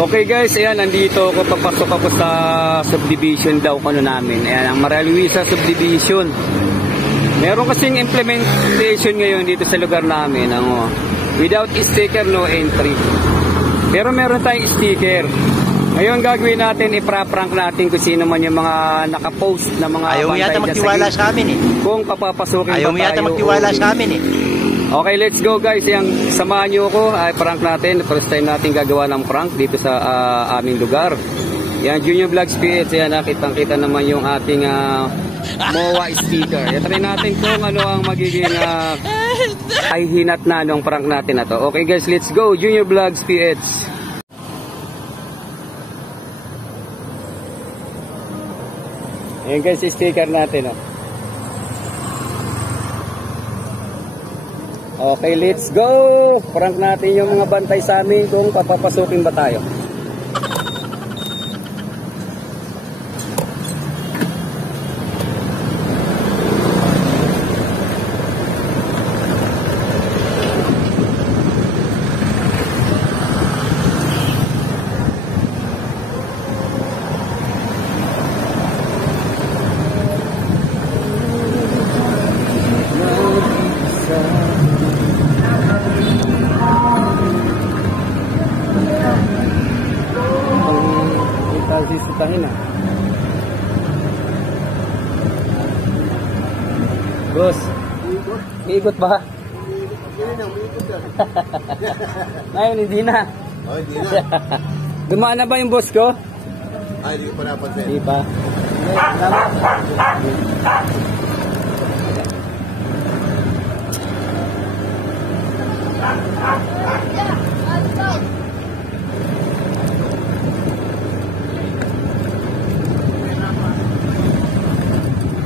Okay guys, ayan, nandito ako, papasok ako sa subdivision daw kano namin. Ayan, ang Maria Luisa subdivision. Meron kasing implementation ngayon dito sa lugar namin, without sticker, no entry. Pero meron tayong sticker. Ngayon gagawin natin, ipra-prank natin kung sino man yung mga nakapost na mga ayaw mo yata magtiwala sa amin eh. Kung papapasukin ayaw mo yata magtiwala sa amin eh. Okay, let's go guys. Yang samahan nyo ako, ay prank natin. First time natin gagawa ng prank dito sa aming lugar. Yan, Junior Vlogs PH. Yan, nakitang-kita naman yung ating MOA sticker. Try natin kung ano ang magiging ay hinat na nung prank natin na to. Okay guys, let's go. Junior Vlogs PH. Ayan guys, sticker natin. Okay, let's go! Prank natin yung mga bantay sa amin kung papapasukin ba tayo. Sisitahin na. Boss, iikot ba? Ngayon, hindi na. Oh, hindi na. Dumaan na ba yung boss ko? Ay, hindi ko pa napansin. Hindi pa.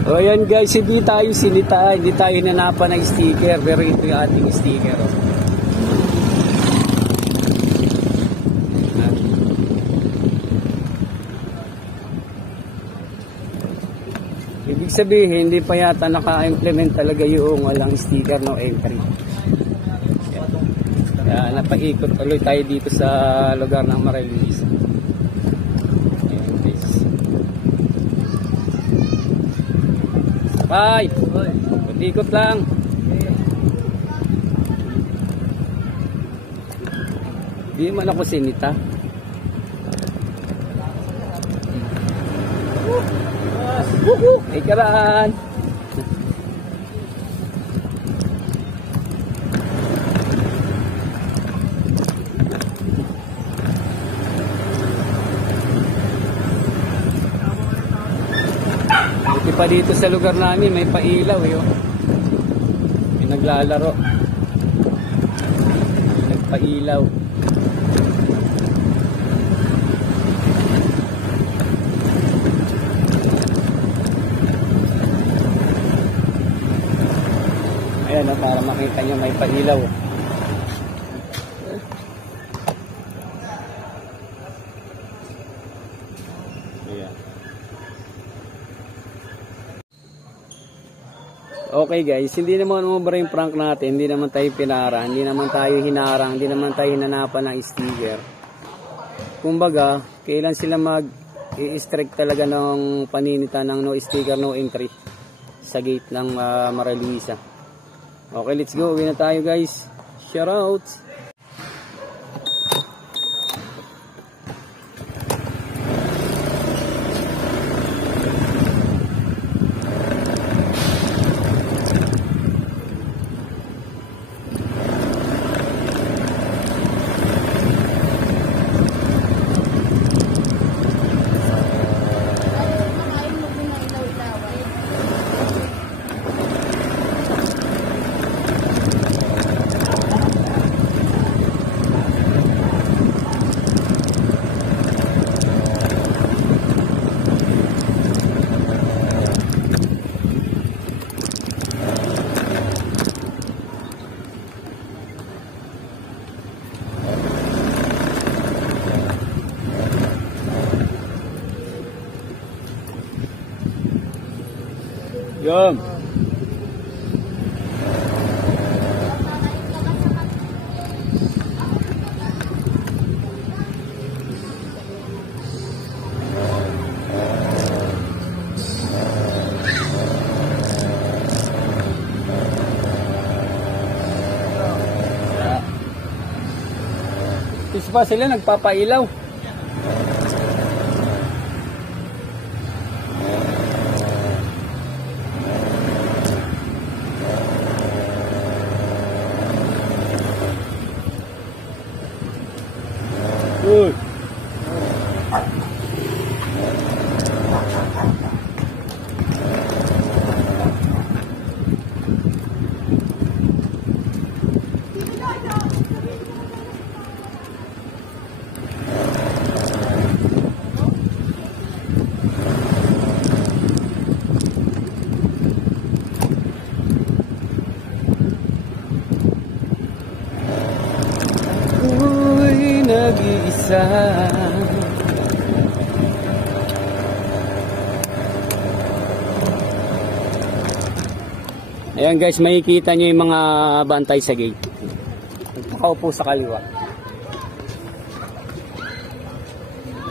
O yan guys, hindi tayo sinita, hindi tayo nanapan ng sticker, pero ito yung ating sticker. Ibig sabihin, hindi pa yata naka-implement talaga yung walang sticker, no entry. Kaya napaikot tuloy tayo dito sa lugar ng Maria Luisa. Bye! Ikot lang. Di man ako sinita. Ay karaan. Pa dito sa lugar namin may pailaw may naglalaro, may nagpailaw. Ayan para makita nyo may pailaw. Okay guys, hindi naman umubra yung prank natin, hindi naman tayo pinara, hindi naman tayo hinarang, hindi naman tayo hinanapan ng sticker. Kumbaga, kailan sila mag-i-strike talaga ng paninita ng no sticker, no entry sa gate ng Maria Luisa. Okay, let's go, uwi na tayo guys. Shout out! Yun. Nag-rehearse pa sila, nagpapailaw. Uy. Nag-iisa. Ayan guys, makikita nyo yung mga bantay sa gate. Nakaupo sa kaliwa.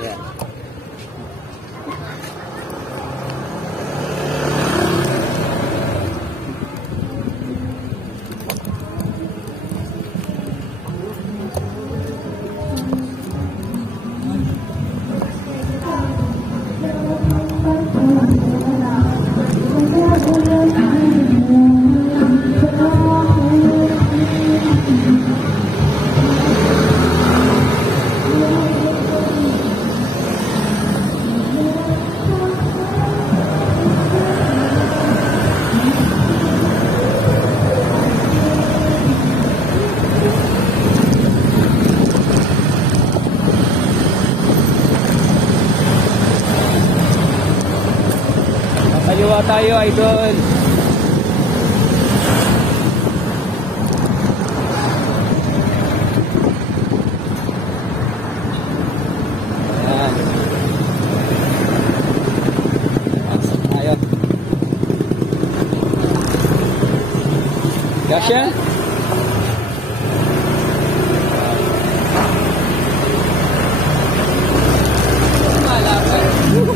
Ayan. Kaliwa tayo, idol. Ayan. Pasok tayo. Gasya?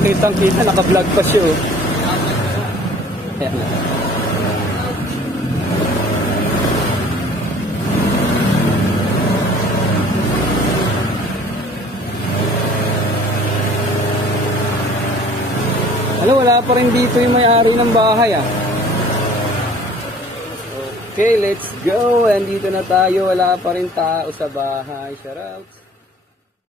Kitang-kita, naka-vlog pa siya. Ayan. Wala pa rin dito yung may-ari ng bahay ah. Okay, let's go. And dito na tayo, wala pa rin tao sa bahay. Shout out.